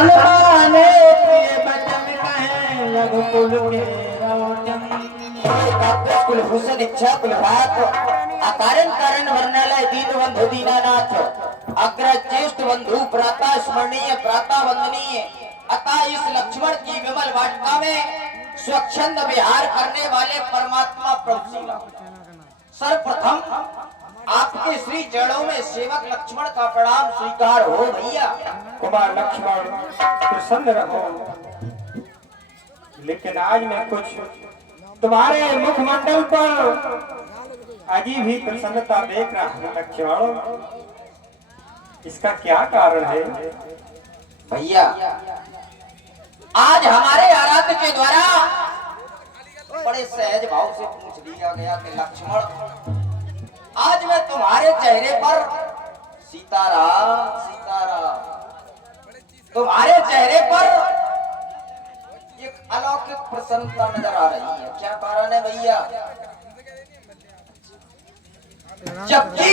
हनुमाने प्रिय बचन कहे रघुकुल के रोचन। कुल हुसन इच्छा कुल भात अकारण कारण वर्णालय दीन बंधु दीनानाथ अग्रज ज्येष्ठ बंधु प्राता स्मरणीय प्राता वंदनीय अतः इस लक्ष्मण की विमल वाटिका में स्वच्छंद विहार करने वाले परमात्मा प्रभु श्री राम सर्वप्रथम आपके श्री चरणों में सेवक लक्ष्मण का प्रणाम स्वीकार हो भैया। कुमार लक्ष्मण प्रसन्न रहो, लेकिन आज मैं कुछ तुम्हारे मुखमंडल पर अजीब ही प्रसन्नता देख रहा हूं लक्ष्मण, इसका क्या कारण है? भैया आज हमारे आराध्य के द्वारा बड़े सहज भाव से पूछ लिया गया कि लक्ष्मण आज मैं तुम्हारे चेहरे पर सीताराम सीताराम तुम्हारे चेहरे पर एक अलौकिक प्रसन्नता नजर आ रही है, क्या कारण है भैया? जबकि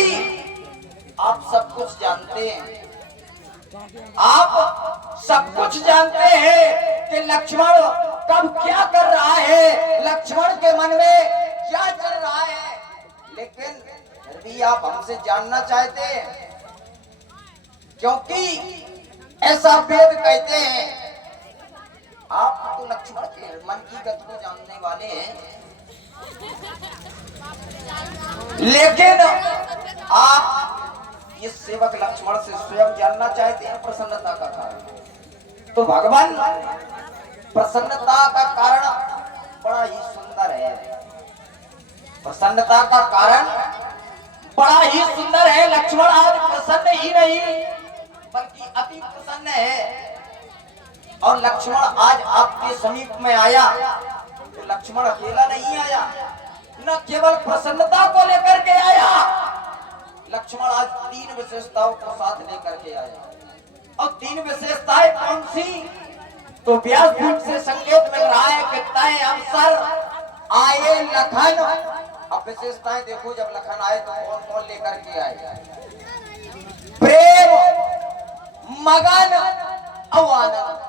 आप सब कुछ जानते हैं, आप सब कुछ जानते हैं कि लक्ष्मण कब क्या कर रहा है, लक्ष्मण के मन में क्या चल रहा है, लेकिन फिर भी आप हमसे जानना चाहते हैं क्योंकि ऐसा वेद कहते हैं आप तो लक्ष्मण के मन की गति को जानने वाले हैं, लेकिन आप इस सेवक लक्ष्मण से स्वयं जानना चाहते हैं प्रसन्नता का कारण। तो भगवान प्रसन्नता का कारण बड़ा ही सुंदर है, प्रसन्नता का कारण बड़ा ही सुंदर है। लक्ष्मण आज प्रसन्न ही नहीं बल्कि अति प्रसन्न है, और लक्ष्मण आज आपके समीप में आया तो लक्ष्मण अकेला नहीं आया, न केवल प्रसन्नता को लेकर के आया, लक्ष्मण आज तीन विशेषताओं को साथ लेकर के आया। और तीन विशेषताएं कौन सी? तो व्यासपीठ से संकेत मिल रहा है कि तय अवसर आए लखन। अब विशेषताएं देखो, जब लखन आए तो कौन कौन लेकर के आए? प्रेम, मगन और आनंद,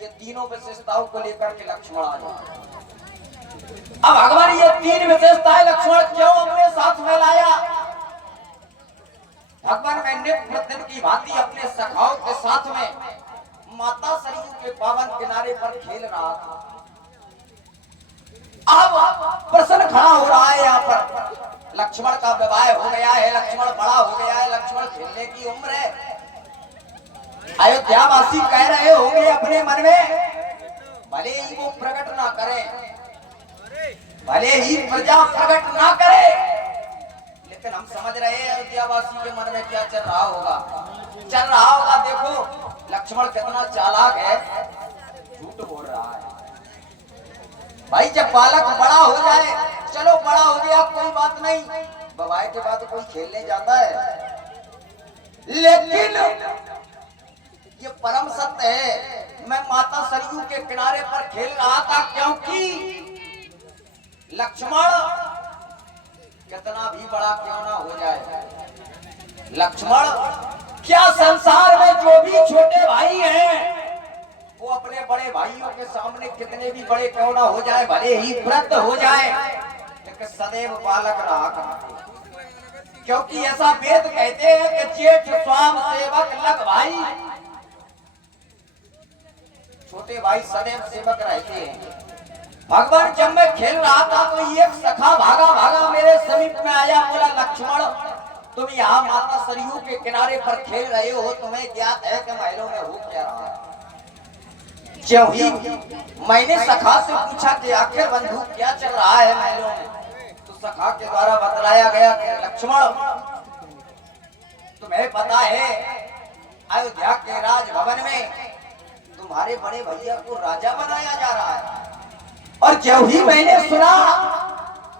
ये तीनों विशेषताओं को लेकर के लक्ष्मण आ जाए। अब भगवान ये तीन विशेषताएं लक्ष्मण क्यों अपने साथ में लाया? भगवान में नित्य प्रतिदिन की भांति अपने सखाओं के साथ में माता सरयू के पावन किनारे पर खेल रहा था। अब प्रश्न खड़ा हो रहा है यहाँ पर, लक्ष्मण का विवाह हो गया है, लक्ष्मण बड़ा हो गया है, लक्ष्मण खेलने की उम्र है। अयोध्यावासी कह रहे होंगे अपने मन में, भले ही वो प्रकट ना करें, भले ही प्रजा प्रकट ना करे, लेकिन हम समझ रहे हैं अयोध्यावासी के मन में क्या चल रहा होगा। चल रहा होगा, देखो लक्ष्मण कितना चालाक है, झूठ बोल रहा है। भाई जब बालक बड़ा हो जाए, चलो बड़ा हो गया कोई बात नहीं, विवाह के बाद कोई खेलने जाता है, लेकिन ये परम सत्य है। मैं माता सरयू के किनारे पर खेल रहा था क्योंकि लक्ष्मण कितना भी बड़ा क्यों ना हो जाए, लक्ष्मण क्या संसार में जो भी छोटे भाई हैं वो अपने बड़े भाइयों के सामने कितने भी बड़े क्यों ना हो जाए, भले ही वृद्ध हो जाए, लेकिन सदैव बालक रहा करते। क्योंकि ऐसा वेद कहते हैं कि जेठ स्वाम सेवक लग भाई, छोटे भाई सदैव सेवक रहते हैं। भगवान जब मैं खेल रहा था तो एक सखा भागा भागा मेरे समीप में आया, बोला लक्ष्मण तुम यहाँ माता सरयू के किनारे पर खेल रहे हो, तुम्हें ज्ञात है कि महलों में हो क्या रहा है? जो ही मैंने सखा से पूछा कि आखिर बंधु क्या चल रहा है महलों में, तो सखा के द्वारा बतलाया गया कि लक्ष्मण तुम्हें पता है अयोध्या के राजभवन में तुम्हारे बड़े भैया को राजा बनाया जा रहा है, और जब ही मैंने सुना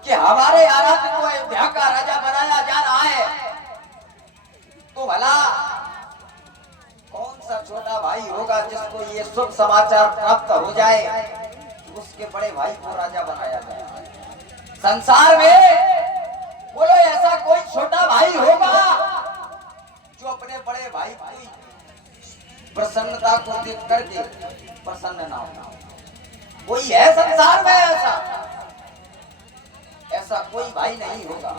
कि हमारे आराध्य को अयोध्या का राजा बनाया जा रहा है, तो भला कौन सा छोटा भाई होगा जिसको ये शुभ समाचार प्राप्त हो जाए कि उसके बड़े भाई को राजा बनाया जाए। संसार में बोलो ऐसा कोई छोटा भाई होगा जो अपने बड़े भाई की प्रसन्नता को देख करके प्रसन्न ना होना। कोई है संसार में ऐसा कोई भाई नहीं होगा।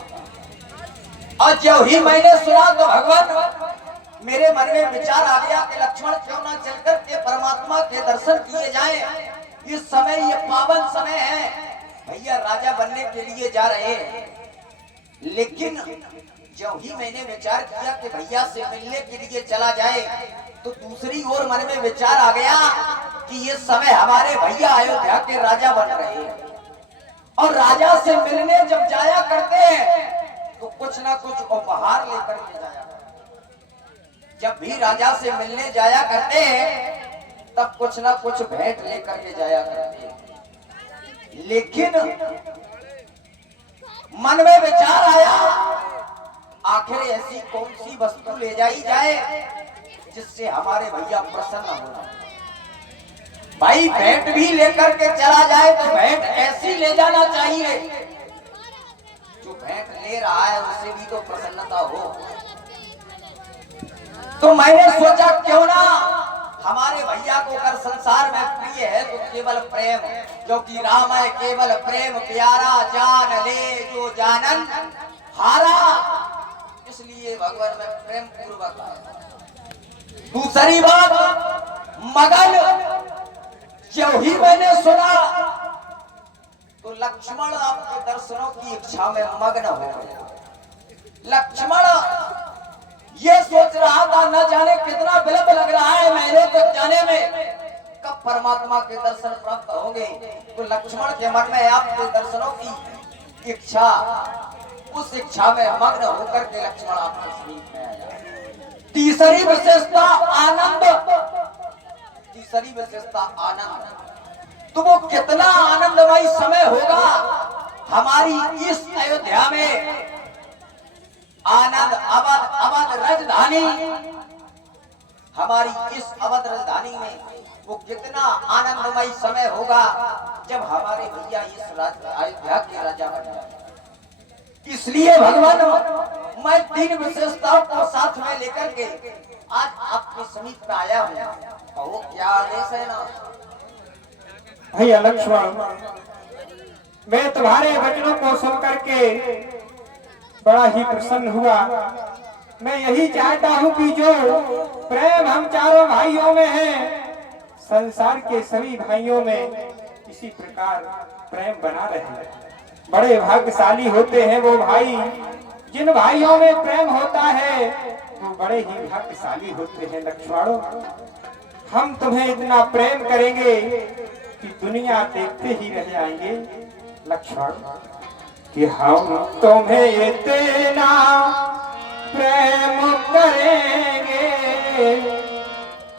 और जब ही मैंने सुना तो भगवान मेरे मन में विचार आ गया कि लक्ष्मण क्यों ना चलकर के परमात्मा के दर्शन किए जाएं। इस समय ये पावन समय है, भैया राजा बनने के लिए जा रहे हैं। लेकिन जब ही मैंने विचार किया कि भैया से मिलने के लिए चला जाए तो दूसरी ओर मन में विचार आ गया कि ये समय हमारे भैया अयोध्या के राजा बन रहे हैं और राजा से मिलने जब जाया करते हैं तो कुछ ना कुछ उपहार लेकर के जाया करते। जब भी राजा से मिलने जाया करते हैं तब कुछ ना कुछ भेंट लेकर के जाया करते हैं। लेकिन मन में विचार आया आखिर ऐसी कौन सी वस्तु ले जाई जाए जिससे हमारे भैया प्रसन्न हो। भाई भेंट भी लेकर के चला जाए तो भेंट ऐसी ले जाना चाहिए जो भेंट ले रहा है उससे भी तो प्रसन्नता हो। तो मैंने सोचा क्यों ना हमारे भैया को अगर संसार में प्रिय है तो केवल प्रेम, क्योंकि राम है केवल प्रेम प्यारा, जान ले जो जानन हारा, इसलिए भगवान में प्रेम पूर्वक है। दूसरी बात मगन जब ही मैंने सुना तो लक्ष्मण आपके दर्शनों की इच्छा में मग्न हो गया। लक्ष्मण ये सोच रहा था न जाने कितना विलंब लग रहा है मेरे तक जाने में, कब परमात्मा के दर्शन प्राप्त होंगे। तो लक्ष्मण के मन में आपके दर्शनों की इच्छा, उस इच्छा में मग्न होकर के लक्ष्मण आपके समीप में आया। तीसरी विशेषता आनंद, तीसरी विशेषता आनंद। तो वो कितना आनंदमय समय होगा हमारी इस अयोध्या में, आनंद अवध राजधानी, हमारी इस अवध राजधानी में वो कितना आनंदमय समय होगा जब हमारे भैया इस अयोध्या के राजा बन जाए। इसलिए भगवान मैं तीन विशेषताओं को साथ में लेकर के आज आपके समीप में आया हूँ। वो क्या आदेश है ना भैया लक्ष्मण, मैं तुम्हारे वचनों को सुन करके बड़ा ही प्रसन्न हुआ। मैं यही चाहता हूँ कि जो प्रेम हम चारों भाइयों में है, संसार के सभी भाइयों में इसी प्रकार प्रेम बना रहे। बड़े भाग्यशाली होते हैं वो भाई जिन भाइयों में प्रेम होता है, वो बड़े ही भाग्यशाली होते हैं। लक्ष्मणों, हम तुम्हें इतना प्रेम करेंगे कि दुनिया देखते ही रह जाएंगे। लक्ष्मण कि हम तुम्हें इतना प्रेम करेंगे,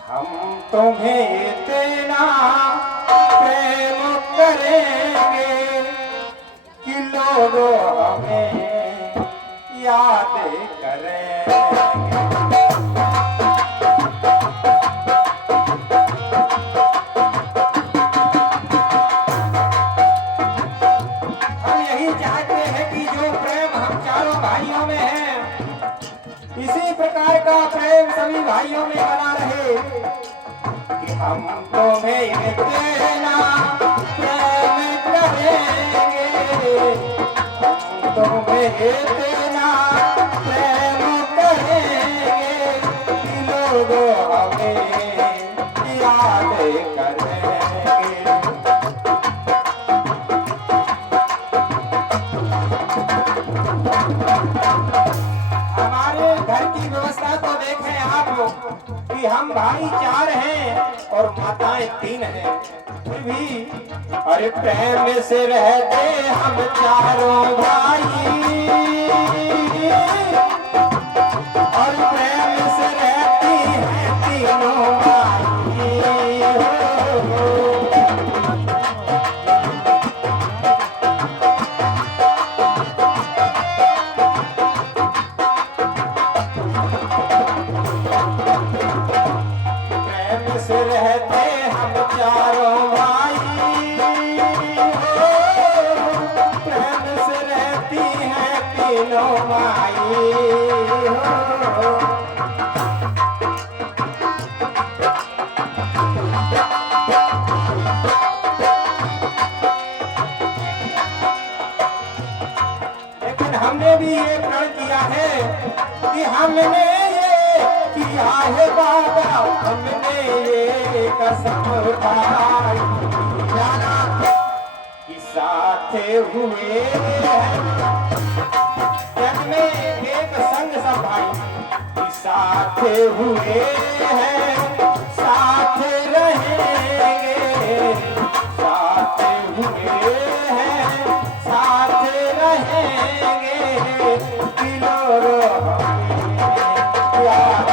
हम तुम्हें इतना प्रेम करेंगे कि लोग हमें याद करेंगे। हम यही चाहते हैं कि जो प्रेम हम चारों भाइयों में है, इसी प्रकार का प्रेम सभी भाइयों में बना रहे कि हम तुम्हें इतना प्रेम करेंगे, हम तुम्हें इतना प्रेम करेंगे कि लोग हमें याद करेंगे। हमारे घर की व्यवस्था तो देखें आप कि हम भाई 4 हैं और माताएं 3 हैं, फिर भी अरे प्रेम से रहते हम चारों भाई, और प्रेम से रहती हैं तीनों भाई। प्रेम से रहते हम चारों भाई, प्रेम से रहती हैं तीनों माई। है बाबा हमने ये कसम उठाई जाना कि साथ हुए जग में एक संग सब भाई कि साथ हुए हैं साथ रहेंगे साथ हुए हैं साथ रहेंगे दिलों प्यार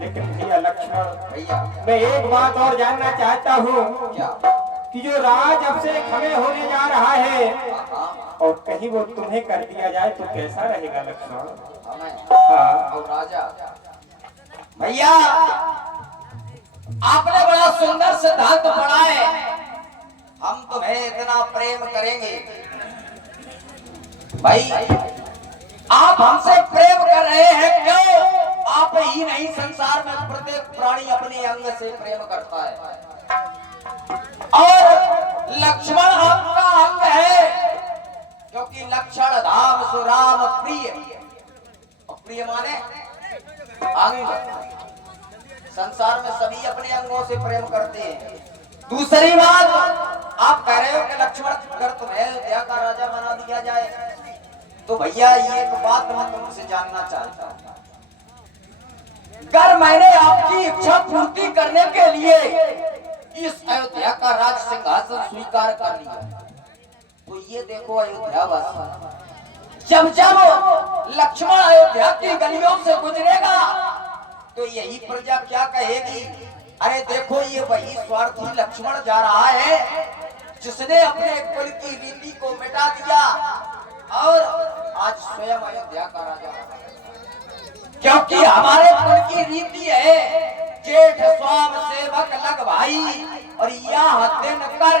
लेकिन भैया लक्ष्मण भैया मैं एक बात और जानना चाहता हूँ क्या कि जो राज अब से हमें होने जा रहा है हाँ, और कहीं वो तुम्हें कर दिया जाए तो कैसा रहेगा लक्ष्मण? हमें हाँ और राजा भैया आपने बड़ा सुंदर सिद्धांत पढ़ा है हम तुम्हें इतना प्रेम करेंगे भाई आप हमसे प्रेम कर रहे हैं क्यों आप ही नहीं संसार में प्रत्येक प्राणी अपने अंग से प्रेम करता है और लक्ष्मण आपका अंग है क्योंकि लक्षण धाम सुराम प्रिय और प्रिय माने अंग संसार में सभी अपने अंगों से प्रेम करते हैं दूसरी बात आप कह रहे हो कि लक्ष्मण अगर तुम्हें अयोध्या का राजा बना दिया जाए तो भैया ये एक बात मैं तुमसे जानना चाहता हूं अगर मैंने आपकी इच्छा पूर्ति करने के लिए इस अयोध्या का राज सिंहासन स्वीकार कर लिया तो ये देखो अयोध्या वासी जब जब लक्ष्मण अयोध्या की गलियों से गुजरेगा तो यही प्रजा क्या कहेगी अरे देखो ये वही स्वार्थी लक्ष्मण जा रहा है जिसने अपने कुल की रीति को मिटा दिया और आज स्वयं अयोध्या का राजा बना क्योंकि हमारे कुल की रीति है जेठ स्वाम सेवक लग भाई और यह दिन कर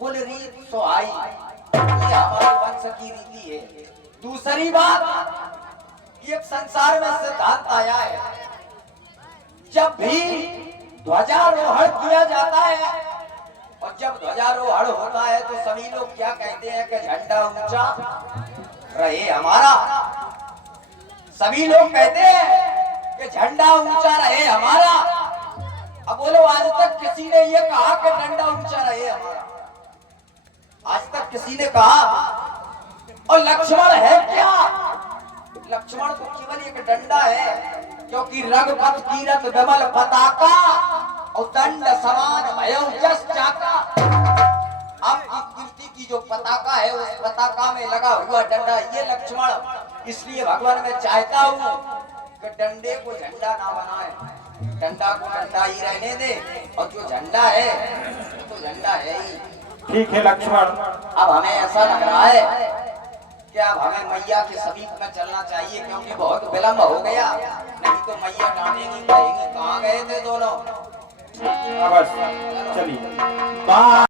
कुल रीत सुहाई ये हमारे वंश की रीति है दूसरी बात एक संसार में सिद्धांत आया है जब भी ध्वजारोहण किया जाता है और जब ध्वजारोहण होता है तो सभी लोग क्या कहते हैं कि झंडा ऊंचा रहे हमारा सभी लोग कहते हैं कि झंडा ऊंचा रहे हमारा अब बोलो आज तक किसी ने ये कहा कि झंडा ऊंचा रहे हमारा आज तक किसी ने कहा और लक्ष्मण है क्या लक्ष्मण तो केवल एक डंडा है क्योंकि रघुपत कीरत विमल पताका और दंड समान भयं जस चाका आपकी कीर्ति की जो पताका है उस पताका में लगा हुआ डंडा ये लक्ष्मण इसलिए भगवान मैं चाहता हूँ कि डंडे को झंडा ना बनाए डंडा को डंडा ही रहने दे और जो झंडा है तो झंडा है ही ठीक है लक्ष्मण अब हमें ऐसा लग रहा है कि अब हमें मैया के समीप में चलना चाहिए क्योंकि बहुत विलंब हो गया नहीं तो मैया डांटेंगी कहेंगी कहाँ गए थे दोनों बस चलिए बाय।